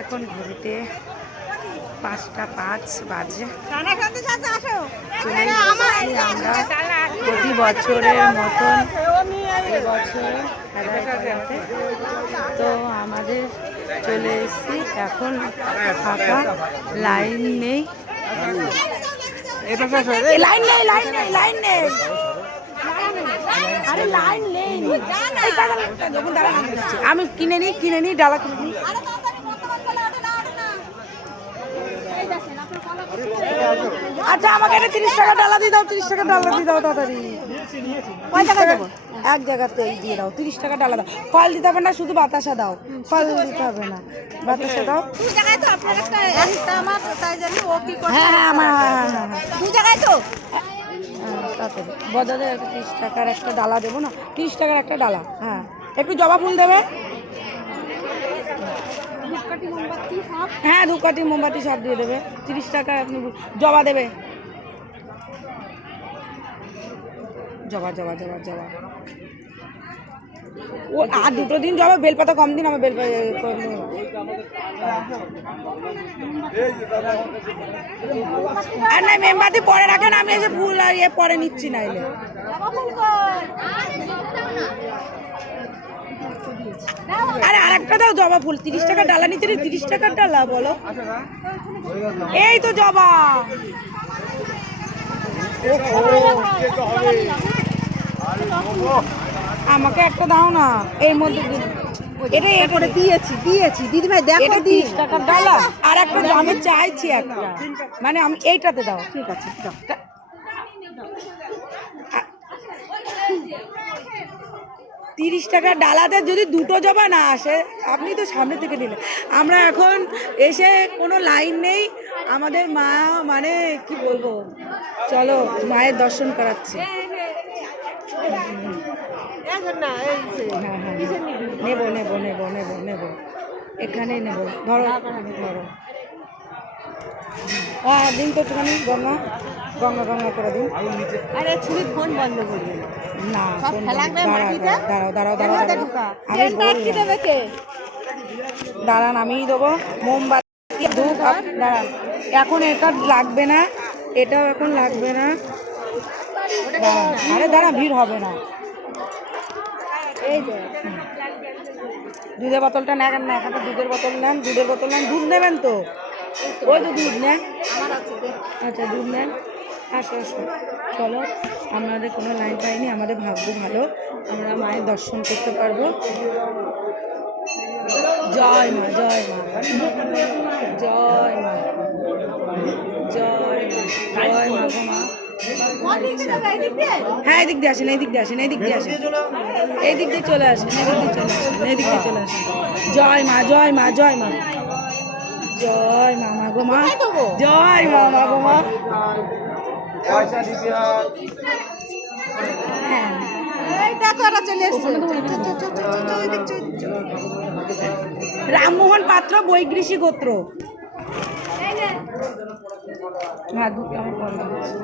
এখন ঘুরতে 5টা 5 বাজে। আমরা প্রতি বছরের মতন এবছর খেলাতে তো আমাদের চলে এসেছি। এখন ফাঁকা, লাইন নেই, লাইন নেই, লাইন নেই, লাইন নেই, আরে লাইন নেই। আমি কিনে নিই ডালা কিনে নিই। আচ্ছা আমাকে একটা 30 টাকা ডালা দিয়ে দাও, 30 টাকা ডালা দিয়ে দাও তাড়াতাড়ি। কয় টাকা দেবো? এক জায়গাতে দিয়ে দাও, 30 টাকা ডালা দাও। ফল দিতে হবে না, শুধু বাতাসা দাও, ফল দিতে হবে না, বাতাসা দাও। হ্যাঁ হ্যাঁ আমার দু জায়গায় তো তাড়াতাড়ি বদাদের একটা 30 টাকার একটা ডালা দেবো না, 30 টাকার একটা ডালা। হ্যাঁ একটু জবা ফুল দেবে। হ্যাঁ ধূপকাঠি মোমবাতি সব দিয়ে দেবে। 30 টাকা আপনি জবা দেবে। জবা জবা জবা জবা ও আর 2 দিন জবা, বেলপাতা কম দিন। আমার বেলপাতা আর না মেমবাতি পরে রাখেন, আমি এসে ফুল আর ইয়ে পরে নিচ্ছি না এলে। আরে আরেকটা দাও জবা ফুল। 30 টাকা ডালা নিতে, 30 টাকার ডালা বলো। এই তো জবা। আমাকে একটা দাও না এর মধ্যে। এটা এটা দিয়েছি দিদিভাই, দেখো 30 টাকার ডালা। আর একটা আমি চাইছি একটা, মানে আমি এইটাতে দাও। ঠিক আছে দাও। 30 টাকার ডালাতে যদি 2টো জবা না আসে, আপনি তো সামনে থেকে নিলেন। আমরা এখন এসে কোনো লাইন নেই, আমাদের মা মানে কি বলবো, চলো মায়ের দর্শন করাচ্ছি। হ্যাঁ হ্যাঁ নেবো নেবো নেবো নেবো নেবো, এখানেই নেবো। ধরো ধরো। হ্যাঁ দিন তো একটুখানি গঙ্গা গঙ্গা গঙ্গা করে দিন। আরে ছুরির ফোন বন্ধ করবে না, দাঁড়াও দাঁড়াও দাঁড়াও দাঁড়ান, আমিই দেবো মোমবাতি ধূপ। দাঁড়ান, এখন এটা লাগবে না, এটাও এখন লাগবে না। আরে দাঁড়া, ভিড় হবে না। এই যে দুধের বোতলটা নেন না, এখানে দুধের বোতল নেন, দুধের বোতল নেন। দুধ নেবেন তো? ওই তো দুধ নেন। আচ্ছা দুধ নেন। আসো আসো চলো, আমাদের কোনো লাইন পাইনি, আমাদের ভাগ্য ভালো, আমরা মায়ের দর্শন করতে পারবো। জয় মা জয় মা জয় মা জয় মা জয় মা গো মা। হ্যাঁ এদিক দিয়ে আসেন, এদিক দিয়ে আসেন, এদিক দিয়ে আসেন, এই দিক দিয়ে চলে আসেন, এদিক দিয়ে চলে আসেন, এদিক দিয়ে চলে আসেন। জয় মা জয় মা জয় মা জয় মা মা গো মা জয় মা মা গো মা। হ্যাঁ রামমোহন পাত্র বৈগ্রিসী গোত্র। হ্যাঁ দুধ আমার বন্ধ হচ্ছে।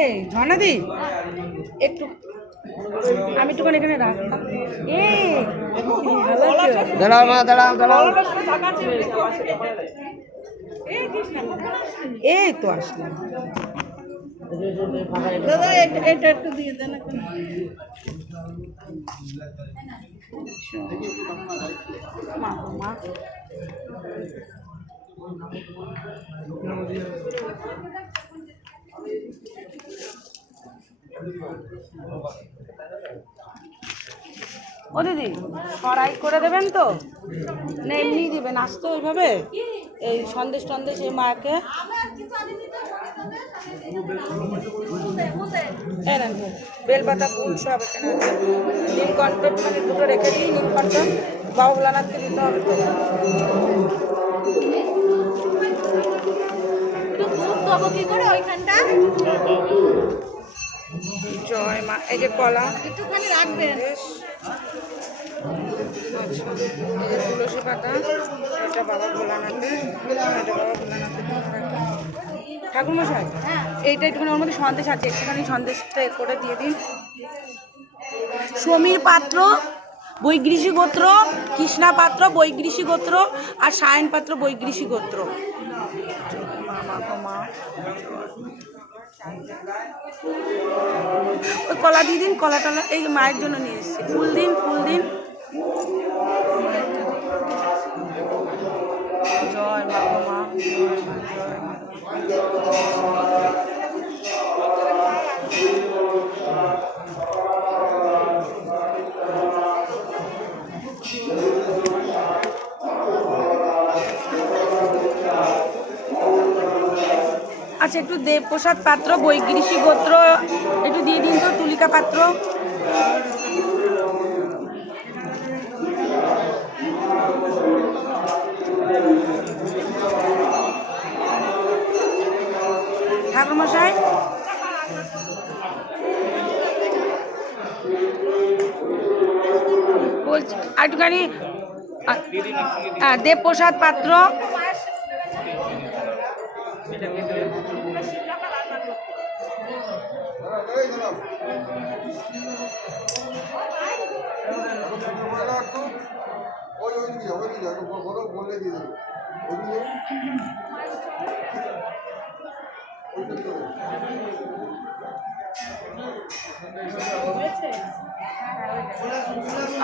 এই ঝর্ণাদি একটু, আমি একটুখানি এখানে রাখলাম। দাঁড়াও মা দাঁড়াও দাঁড়াও। এই তো আসলাম। দাদা এটা একটু দিয়ে দেন। মা মা ও দিদি কড়াই করে দেবেন তো না এমনি দিবেন? আসতো ওইভাবে এই সন্দেশ টন্দেশ এই মাকে বেলপাতা ফুল সব এখানে আছে। নীলকণ্ঠ মানে 2টো রেখে দিই, নীলকণ্ঠ বাবা ভোলানাথকে দিতে হবে তো। জয় মা। এই যে কলা একটুখানি রাখবেন। আচ্ছা, এই যে তুলসী পাতা, এটা বাবা ভোলানাথের, এটা বাবা ভোলানাথের ঠাকুরমশাই। এইটা একটুখানি ওর মধ্যে সন্দেশ আছে, একটুখানি সন্দেশটা করে দিয়ে দিন। সমীর পাত্র বৈগ্রিসী গোত্র, কৃষ্ণা পাত্র বৈগ্রিসী গোত্র, আর সায়ন পাত্র বৈগ্রিসী গোত্র। ওই কলা দিয়ে দিন, কলা টলা এই মায়ের জন্য নিয়ে এসেছি। ফুল দিন, ফুল দিন। জয় মা গো মা, জয় মা, জয় মা। আচ্ছা, একটু দেবপ্রসাদ পাত্র বৈগ্রিসী গোত্র একটু দিয়ে দিন তো, তুলিকা পাত্র। ঠাকুরমশাই বলছি একটুখানি দেবপ্রসাদ পাত্র।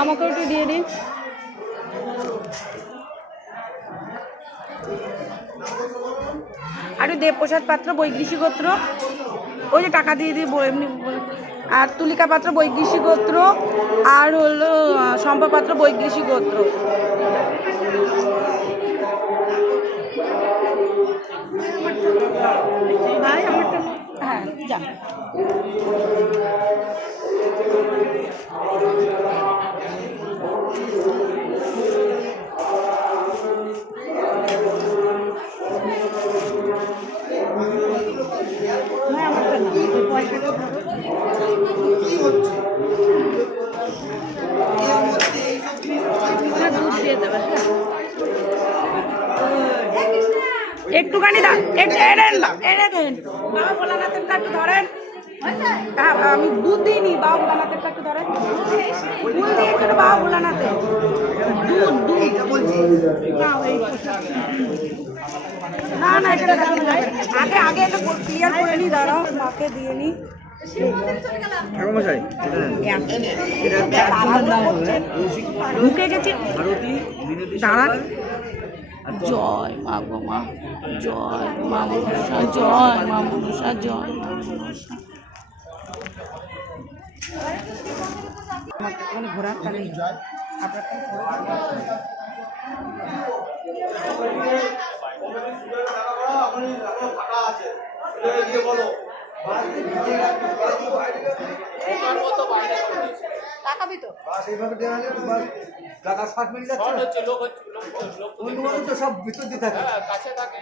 আমাকে একটু দিয়ে দিন। আর দেবপ্রসাদ পাত্র বৈগ্রিসী গোত্র, ওই যে টাকা দিয়ে দিয়ে এমনি। আর তুলিকা পাত্র বৈগ্রিসী গোত্র, আর হলো শম্পা পাত্র বৈগ্রিসী গোত্র। হ্যাঁ যা। একটুখানি বাবা ভোলানাথেরটা একটু ধরেন। হ্যাঁ, আমি দুধ দিইনি, বাবা ভোলানাথেরটা একটু ধরেন। ফুল দিয়েছে বাবা ভোলানাথের, দুধ দুধ। না না, এটা আগে আগে এটা ক্লিয়ার করে নি, দাঁড়াও মাকে দিয়ে নি। ঢুকে গেছে, দাঁড়ান। জয় মা গো মা, জয় মা মনসা, জয় মা মনসা, জয় মা মনসা। আমাকে কোনো ঘোরার তাহলে তাকাবি তো শর্ট মিনিট যাচ্ছে, লোক হচ্ছে তো সব ভিতর দিয়ে থাকে, কাছে থাকে।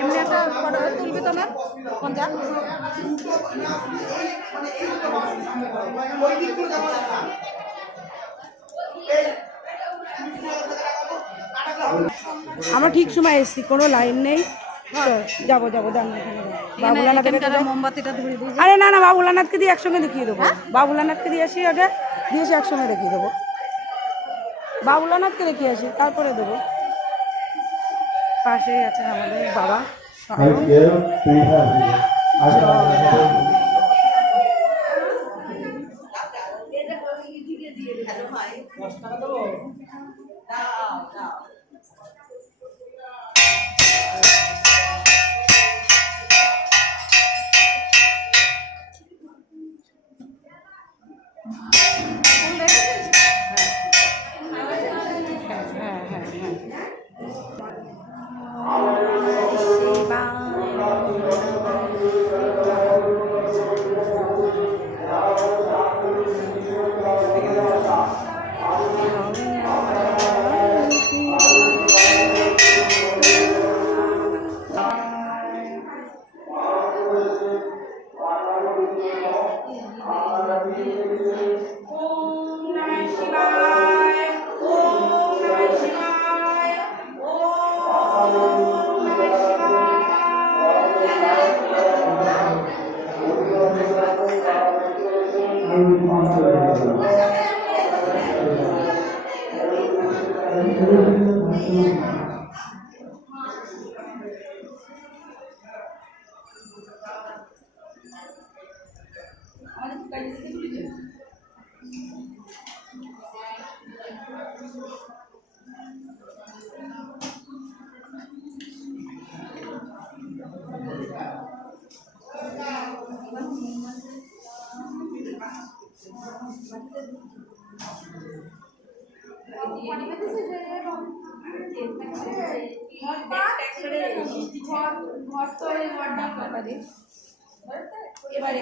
এমনি একটা ফটো তুলবি তো না কোন যা আমরা ঠিক সময় এসেছি, কোনো লাইন নেই। যাবো যাবো, মোমবাতিটা ধরে দিই। আরে না না, বাবুলানাথকে দিয়ে একসঙ্গে দেখিয়ে দেবো। বাবুলানাথকে দিয়ে আসি, আগে দিয়ে এসে একসঙ্গে দেখিয়ে দেবো। বাবুলানাথকে দেখিয়ে আসি, তারপরে দেবো। পাশেই আছে আমাদের বাবা। এবারে